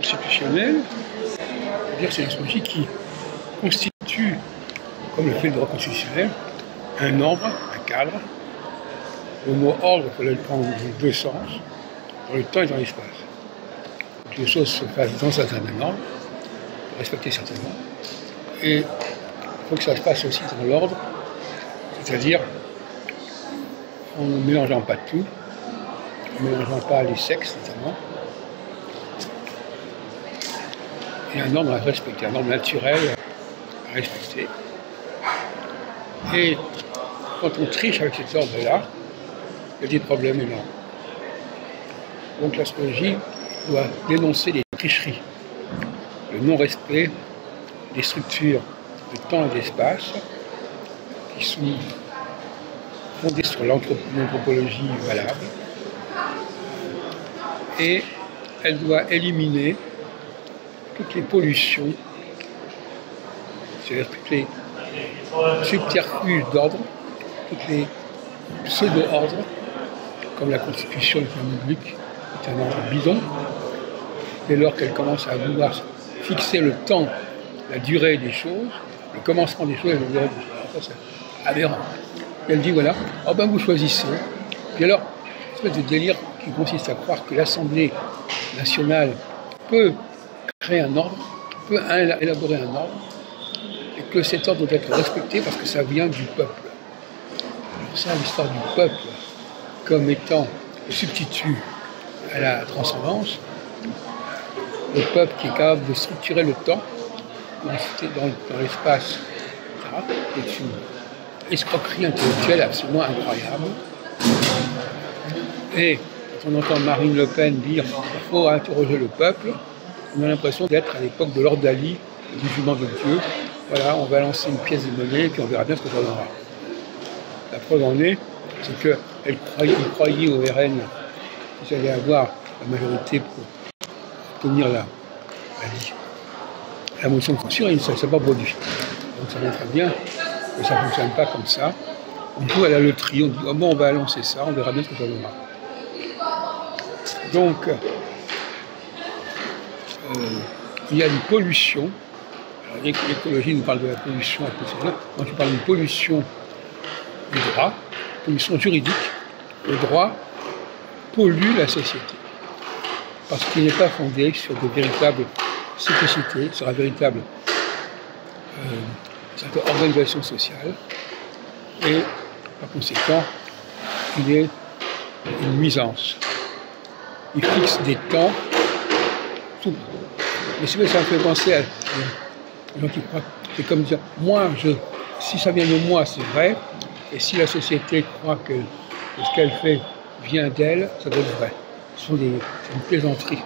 Constitutionnelle, c'est-à-dire c'est une astrologie qui constitue, comme le fait le droit constitutionnel, un ordre, un cadre. Le mot ordre, il fallait le prendre dans deux sens, dans le temps et dans l'espace. Que les choses se passent dans un ordre, pour respecter certainement, et il faut que ça se passe aussi dans l'ordre, c'est-à-dire en ne mélangeant pas tout, en ne mélangeant pas les sexes notamment, et un ordre à respecter, un ordre naturel à respecter. Et quand on triche avec cet ordre-là, il y a des problèmes énormes. Donc l'astrologie doit dénoncer les tricheries, le non-respect des structures de temps et d'espace qui sont fondées sur l'anthropologie valable, et elle doit éliminer toutes les pollutions, c'est-à-dire toutes les subterfuges d'ordre, toutes les pseudo-ordres, comme la Constitution de la République est un ordre bidon, dès lors qu'elle commence à vouloir fixer le temps, la durée des choses, le commencement des choses et le durée des choses. Ça, c'est aberrant. Et elle dit voilà, oh ben vous choisissez. Puis alors, une espèce de délire qui consiste à croire que l'Assemblée nationale peut créer un ordre, peut élaborer un ordre, et que cet ordre doit être respecté parce que ça vient du peuple. Alors ça, l'histoire du peuple comme étant le substitut à la transcendance, le peuple qui est capable de structurer le temps dans l'espace, etc., est une escroquerie intellectuelle absolument incroyable. Et quand on entend Marine Le Pen dire qu'il faut interroger le peuple, on a l'impression d'être à l'époque de Lord Dali, du jugement de Dieu. Voilà, on va lancer une pièce de monnaie et puis on verra bien ce que ça donnera. La preuve en est, c'est qu'elle croyait au RN qu'ils allaient avoir la majorité pour obtenir la motion de censure, et ça ne s'est pas produit. Donc ça montre bien que ça ne fonctionne pas comme ça. On joue à la loterie, on dit oh bon, on va lancer ça, on verra bien ce que ça donnera. Donc, il y a une pollution. Alors, l'écologie nous parle de la pollution atmosphérique. Moi, je parle d'une pollution du droit, pollution juridique. Le droit pollue la société parce qu'il n'est pas fondé sur de véritables cyclicités, sur une véritable organisation sociale, et par conséquent, il est une nuisance. Il fixe des temps. Tout. Mais ça me fait penser à les gens qui croient que c'est comme dire, si ça vient de moi, c'est vrai, et si la société croit que ce qu'elle fait vient d'elle, ça doit être vrai. C'est une plaisanterie.